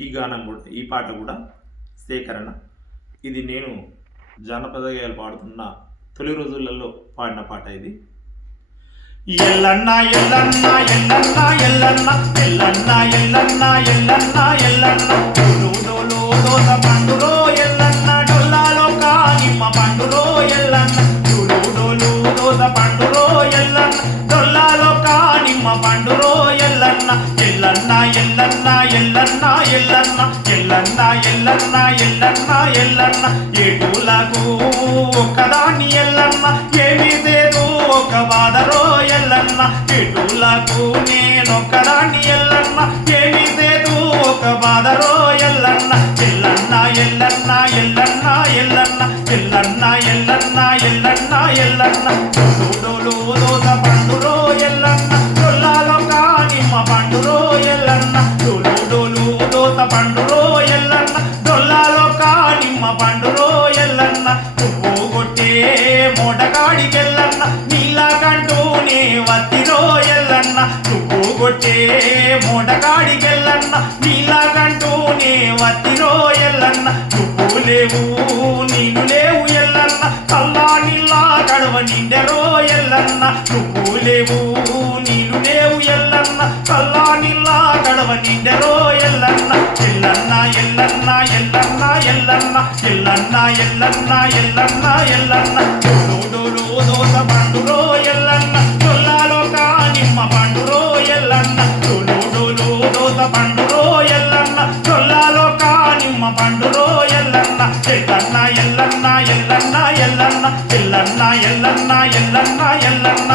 ఈ గానం కూడా, ఈ పాట కూడా సేకరణ. ఇది నేను జానపద గేయాలు పాడుతున్న తొలి రోజులలో పాడిన పాట ఇది. ఎల్లన్న ఎల్లన్న ఎల్లన్న ఎల్లన్న ఎల్లన్న ఎల్లన్న ఎల్లన్న ఎల్లన్న డోలో దోస పండురో ఎల్లన్న డొల్లాలో కానిమ్మ పండురో ఎల్లన్న డోలో దోస పండురో ఎల్లన్న డొల్లాలో కానిమ్మ పండురో ఎల్లన్న ఎల్లన్న ఎల్లన్న ఎల్లన్న ఎల్లన్న ఎల్లన్న ఎల్లన్న ఎల్లన్న ఎల్లన్న ఏటూలకు ఒక్కదాన్ని ఎల్లన్న ఏమి లేదు ఒక బాధరో ఎల్లన్న ఏటూలకు నేనొక్కదాన్ని ఎల్లన్న ఏమి లేదు ఒక బాధరో ఎల్లన్న ఎల్లన్న ఎల్లన్న ఎల్లన్న ఎల్లన్న ఎల్లన్న ఎల్లన్న ఎల్లన్న ఎల్లన్న డోలు దోస పండురో ఎల్లన్న డొల్లాలో కానిమ్మ పండురో ఎల్లన్న డోలు దోస పండురో ఎల్లన్న డొల్లాలో కానిమ్మ పండురో ఎల్లన్న నువ్వు కొట్టే మోటగాడికెల్లన్న నీళ్ళకంటూనే వత్తిరో ఎల్లన్న నువ్వు కొట్టే మోటగాడికెల్లన్న నీళ్ళకంటూనే వత్తిరో ఎల్లన్న నువ్వు లేవు నీళ్ళు లేవు ఎల్లన్న కల్లా నీళ్ళ కడవ నిండెరో ఎల్లన్న నువ్వు లేవు నీళ్ళు లేవు ఎల్లన్న కల్లా నీళ్ళ కడవ నిండెరో ఎల్లన్న ఎల్లన్న ఎల్లన్న ఎల్లన్న ఎల్లన్న ఎల్లన్న ఎల్లన్న ఎల్లన్న ఎల్లన్న డోలు దోస పండురో ఎల్లన్న డొల్లాలో కానిమ్మ పండురో ఎల్లన్న డోలు దోస పండురో ఎల్లన్న డొల్లాలో కానిమ్మ పండురో ఎల్లన్న ఎల్లన్న ఎల్లన్న ఎల్లన్న ఎల్లన్న ఎల్లన్న ఎల్లన్న ఎల్లన్న ఎల్లన్న